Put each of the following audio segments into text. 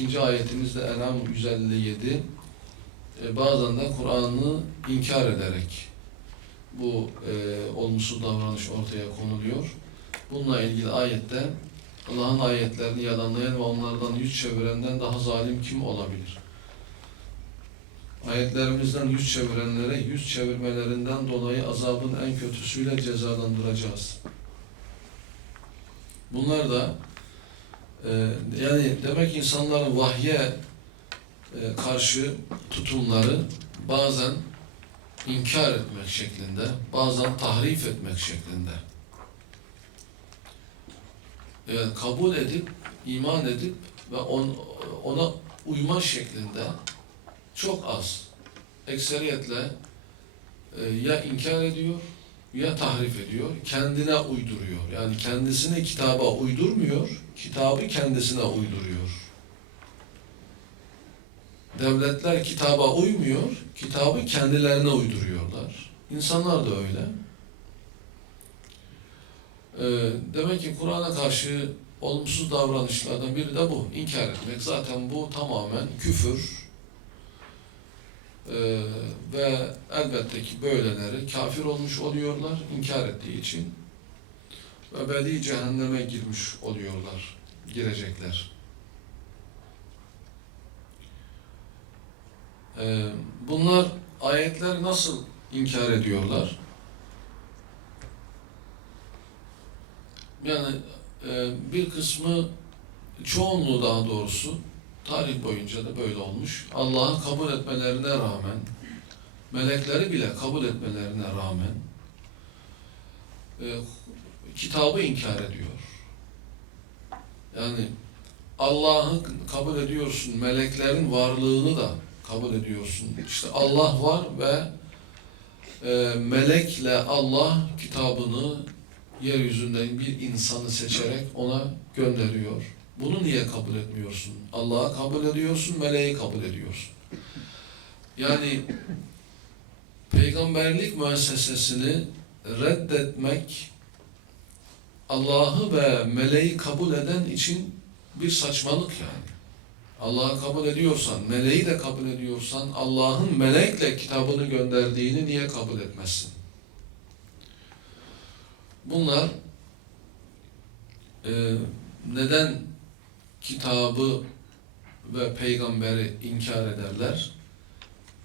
ikinci ayetimizde En'am 157 e, bazen de Kur'an'ı inkar ederek bu e, olumsuz davranış ortaya konuluyor. Bununla ilgili ayette Allah'ın ayetlerini yalanlayan ve onlardan yüz çevirenden daha zalim kim olabilir? Ayetlerimizden yüz çevirenlere yüz çevirmelerinden dolayı azabın en kötüsüyle cezalandıracağız. Bunlar da e, yani demek insanların vahye e, karşı tutumları bazen inkar etmek şeklinde, bazen tahrif etmek şeklinde. Yani kabul edip, iman edip ve on, ona uyma şeklinde çok az. Ekseriyetle e, ya inkar ediyor ya tahrif ediyor, kendine uyduruyor. Yani kendisini kitaba uydurmuyor, kitabı kendisine uyduruyor. Devletler kitaba uymuyor, kitabı kendilerine uyduruyorlar. İnsanlar da öyle. Ee, demek ki Kur'an'a karşı olumsuz davranışlardan biri de bu. İnkar etmek. Zaten bu tamamen küfür. Ee, ve elbette ki böyleleri kafir olmuş oluyorlar inkar ettiği için. Ve bedi cehenneme girmiş oluyorlar. Girecekler. Ee, bunlar ayetler nasıl inkar ediyorlar? Yani e, bir kısmı çoğunluğu daha doğrusu tarih boyunca da böyle olmuş. Allah'ı kabul etmelerine rağmen melekleri bile kabul etmelerine rağmen e, kitabı inkar ediyor. Yani Allah'ı kabul ediyorsun, meleklerin varlığını da kabul ediyorsun. İşte Allah var ve e, melekle Allah kitabını yeryüzünden bir insanı seçerek ona gönderiyor. Bunu niye kabul etmiyorsun? Allah'ı kabul ediyorsun, meleği kabul ediyorsun. Yani peygamberlik müessesesini reddetmek Allah'ı ve meleği kabul eden için bir saçmalık yani. Allah'ı kabul ediyorsan, meleği de kabul ediyorsan, Allah'ın melekle kitabını gönderdiğini niye kabul etmezsin? Bunlar e, neden kitabı ve peygamberi inkar ederler?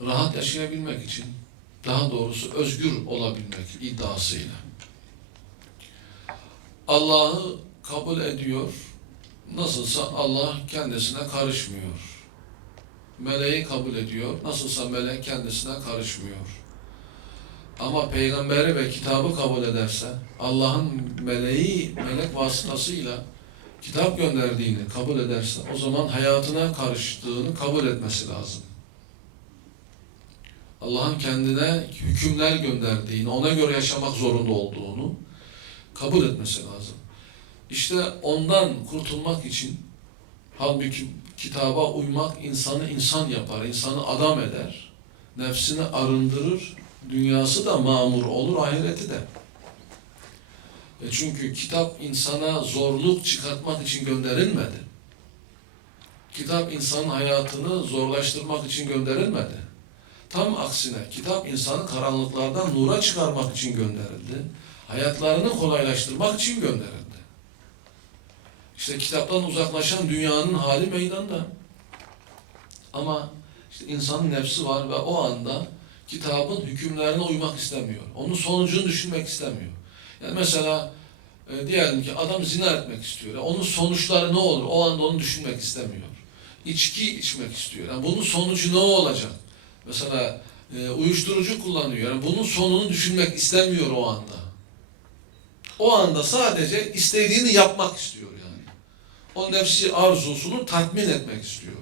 Rahat yaşayabilmek için, daha doğrusu özgür olabilmek iddiasıyla. Allah'ı kabul ediyor, nasılsa Allah kendisine karışmıyor. Meleği kabul ediyor, nasılsa melek kendisine karışmıyor. Ama peygamberi ve kitabı kabul ederse, Allah'ın meleği, melek vasıtasıyla kitap gönderdiğini kabul ederse, o zaman hayatına karıştığını kabul etmesi lazım. Allah'ın kendine hükümler gönderdiğini, ona göre yaşamak zorunda olduğunu kabul etmesi lazım. İşte ondan kurtulmak için halbuki kitaba uymak insanı insan yapar, insanı adam eder, nefsini arındırır, dünyası da mamur olur, ahireti de. E çünkü kitap insana zorluk çıkartmak için gönderilmedi. Kitap insanın hayatını zorlaştırmak için gönderilmedi. Tam aksine kitap insanı karanlıklardan nura çıkarmak için gönderildi. Hayatlarını kolaylaştırmak için gönderildi. İşte kitaptan uzaklaşan dünyanın hali meydanda. Ama işte insanın nefsi var ve o anda kitabın hükümlerine uymak istemiyor. Onun sonucunu düşünmek istemiyor. Yani mesela e, diyelim ki adam zina etmek istiyor. Yani onun sonuçları ne olur? O anda onu düşünmek istemiyor. İçki içmek istiyor. Yani bunun sonucu ne olacak? Mesela e, uyuşturucu kullanıyor. Yani bunun sonunu düşünmek istemiyor o anda. O anda sadece istediğini yapmak istiyor yani. O nefsi arzusunu tatmin etmek istiyor.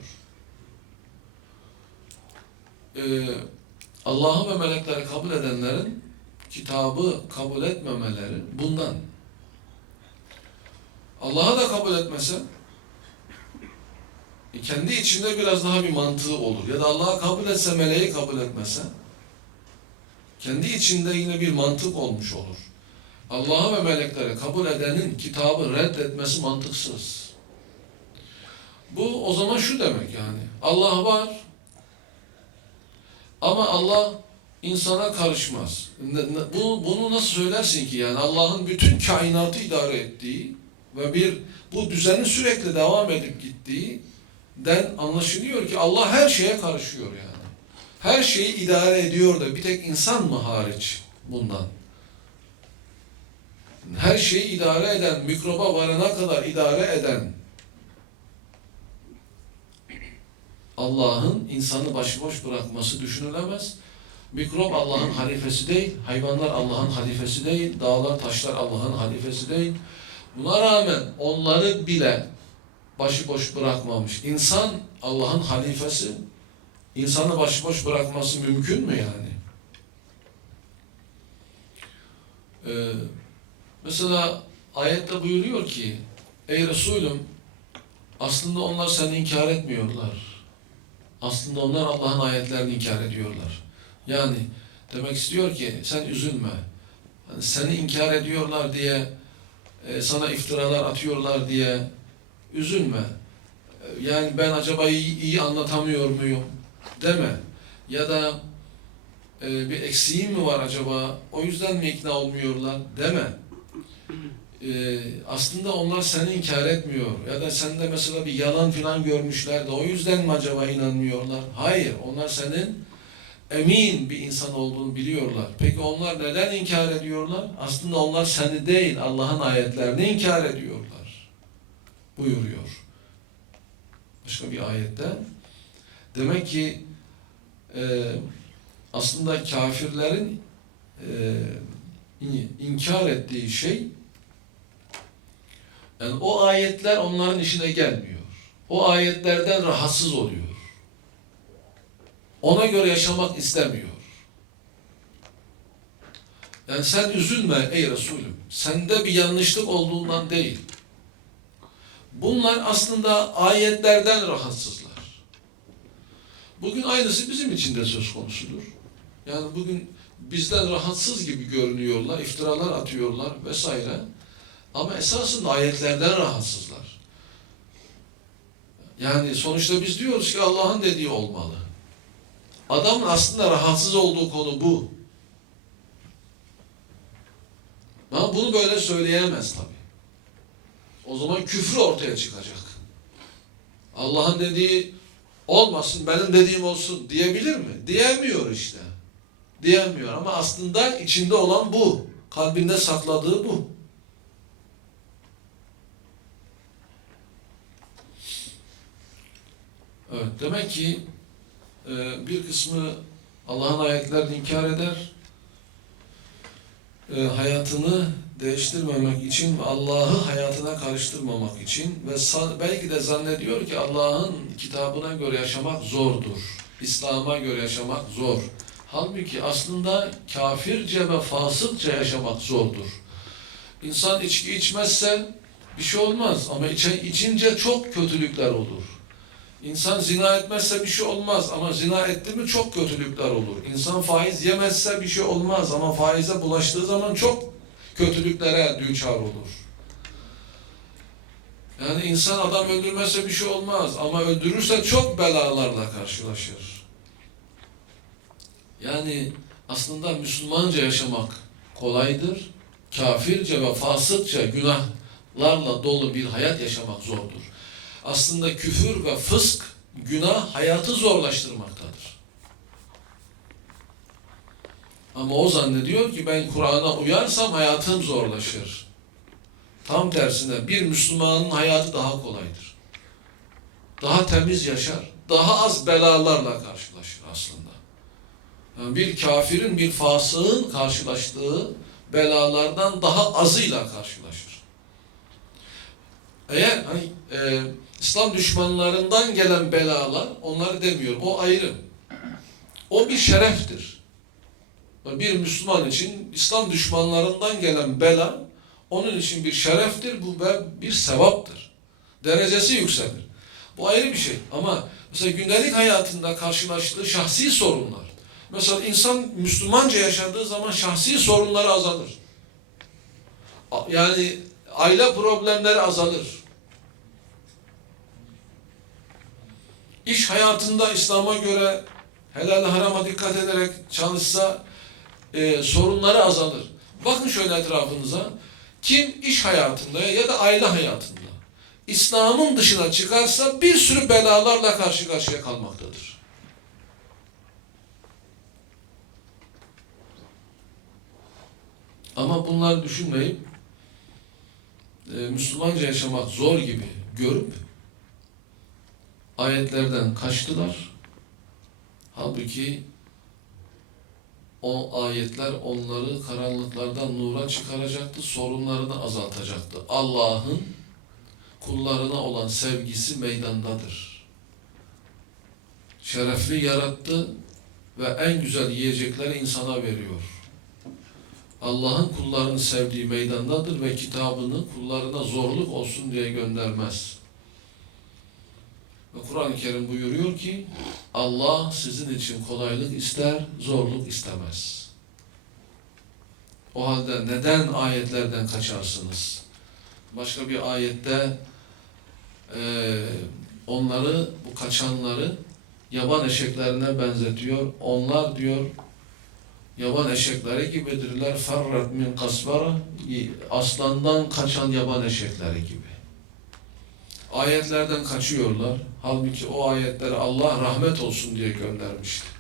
Ee, Allah'ı ve melekleri kabul edenlerin kitabı kabul etmemeleri bundan. Allah'ı da kabul etmese e, kendi içinde biraz daha bir mantığı olur. Ya da Allah'ı kabul etse meleği kabul etmese kendi içinde yine bir mantık olmuş olur. Allah'ı ve melekleri kabul edenin kitabı reddetmesi mantıksız. Bu o zaman şu demek yani. Allah var. Ama Allah insana karışmaz. Bu, bunu nasıl söylersin ki yani Allah'ın bütün kainatı idare ettiği ve bir bu düzenin sürekli devam edip gittiği den anlaşılıyor ki Allah her şeye karışıyor yani. Her şeyi idare ediyor da bir tek insan mı hariç bundan? Her şeyi idare eden, mikroba varana kadar idare eden Allah'ın insanı başıboş bırakması düşünülemez. Mikrop Allah'ın halifesi değil, hayvanlar Allah'ın halifesi değil, dağlar, taşlar Allah'ın halifesi değil. Buna rağmen onları bile başıboş bırakmamış. İnsan Allah'ın halifesi. İnsanı başıboş bırakması mümkün mü yani? Ee, mesela ayette buyuruyor ki Ey Resulüm aslında onlar seni inkar etmiyorlar. Aslında onlar Allah'ın ayetlerini inkar ediyorlar. Yani demek istiyor ki sen üzülme. Hani seni inkar ediyorlar diye e, sana iftiralar atıyorlar diye üzülme. Yani ben acaba iyi, iyi anlatamıyor muyum? Deme. Ya da e, bir eksiğim mi var acaba? O yüzden mi ikna olmuyorlar? Deme. E, aslında onlar seni inkar etmiyor. Ya da sende mesela bir yalan filan görmüşler de o yüzden mi acaba inanmıyorlar? Hayır. Onlar senin emin bir insan olduğunu biliyorlar. Peki onlar neden inkar ediyorlar? Aslında onlar seni değil Allah'ın ayetlerini inkar ediyorlar. Buyuruyor. Başka bir ayette. Demek ki e, aslında kafirlerin e, in- inkar ettiği şey yani o ayetler onların işine gelmiyor. O ayetlerden rahatsız oluyor. Ona göre yaşamak istemiyor. Yani sen üzülme ey Resulüm. Sende bir yanlışlık olduğundan değil. Bunlar aslında ayetlerden rahatsızlar. Bugün aynısı bizim için de söz konusudur. Yani bugün bizden rahatsız gibi görünüyorlar, iftiralar atıyorlar vesaire. Ama esasında ayetlerden rahatsızlar. Yani sonuçta biz diyoruz ki Allah'ın dediği olmalı. Adamın aslında rahatsız olduğu konu bu. Ama bunu böyle söyleyemez tabi. O zaman küfür ortaya çıkacak. Allah'ın dediği olmasın, benim dediğim olsun diyebilir mi? Diyemiyor işte. Diyemiyor ama aslında içinde olan bu. Kalbinde sakladığı bu. Evet, demek ki bir kısmı Allah'ın ayetlerini inkar eder, e, hayatını değiştirmemek için ve Allah'ı hayatına karıştırmamak için ve belki de zannediyor ki Allah'ın kitabına göre yaşamak zordur. İslam'a göre yaşamak zor. Halbuki aslında kafirce ve fasıkça yaşamak zordur. İnsan içki içmezse bir şey olmaz ama içince çok kötülükler olur. İnsan zina etmezse bir şey olmaz ama zina etti mi çok kötülükler olur. İnsan faiz yemezse bir şey olmaz ama faize bulaştığı zaman çok kötülüklere düçar olur. Yani insan adam öldürmezse bir şey olmaz ama öldürürse çok belalarla karşılaşır. Yani aslında Müslümanca yaşamak kolaydır. Kafirce ve fasıkça günahlarla dolu bir hayat yaşamak zordur aslında küfür ve fısk, günah hayatı zorlaştırmaktadır. Ama o zannediyor ki ben Kur'an'a uyarsam hayatım zorlaşır. Tam tersine bir Müslümanın hayatı daha kolaydır. Daha temiz yaşar. Daha az belalarla karşılaşır aslında. Yani bir kafirin, bir fasığın karşılaştığı belalardan daha azıyla karşılaşır. Eğer hani e, İslam düşmanlarından gelen belalar onları demiyor. O ayrı. O bir şereftir. Bir Müslüman için İslam düşmanlarından gelen bela onun için bir şereftir bu ve bir sevaptır. Derecesi yükselir. Bu ayrı bir şey. Ama mesela gündelik hayatında karşılaştığı şahsi sorunlar. Mesela insan Müslümanca yaşadığı zaman şahsi sorunları azalır. Yani aile problemleri azalır. İş hayatında İslam'a göre helal harama dikkat ederek çalışsa e, sorunları azalır. Bakın şöyle etrafınıza. Kim iş hayatında ya da aile hayatında İslam'ın dışına çıkarsa bir sürü belalarla karşı karşıya kalmaktadır. Ama bunları düşünmeyip e, Müslümanca yaşamak zor gibi görüp ayetlerden kaçtılar. Halbuki o ayetler onları karanlıklardan nura çıkaracaktı, sorunlarını azaltacaktı. Allah'ın kullarına olan sevgisi meydandadır. Şerefli yarattı ve en güzel yiyecekleri insana veriyor. Allah'ın kullarını sevdiği meydandadır ve kitabını kullarına zorluk olsun diye göndermez. Kur'an-ı Kerim buyuruyor ki Allah sizin için kolaylık ister, zorluk istemez. O halde neden ayetlerden kaçarsınız? Başka bir ayette eee, onları, bu kaçanları yaban eşeklerine benzetiyor. Onlar diyor yaban eşekleri gibidirler. Ferret min kasbara aslandan kaçan yaban eşekleri gibi. Ayetlerden kaçıyorlar. Halbuki o ayetleri Allah rahmet olsun diye göndermişti.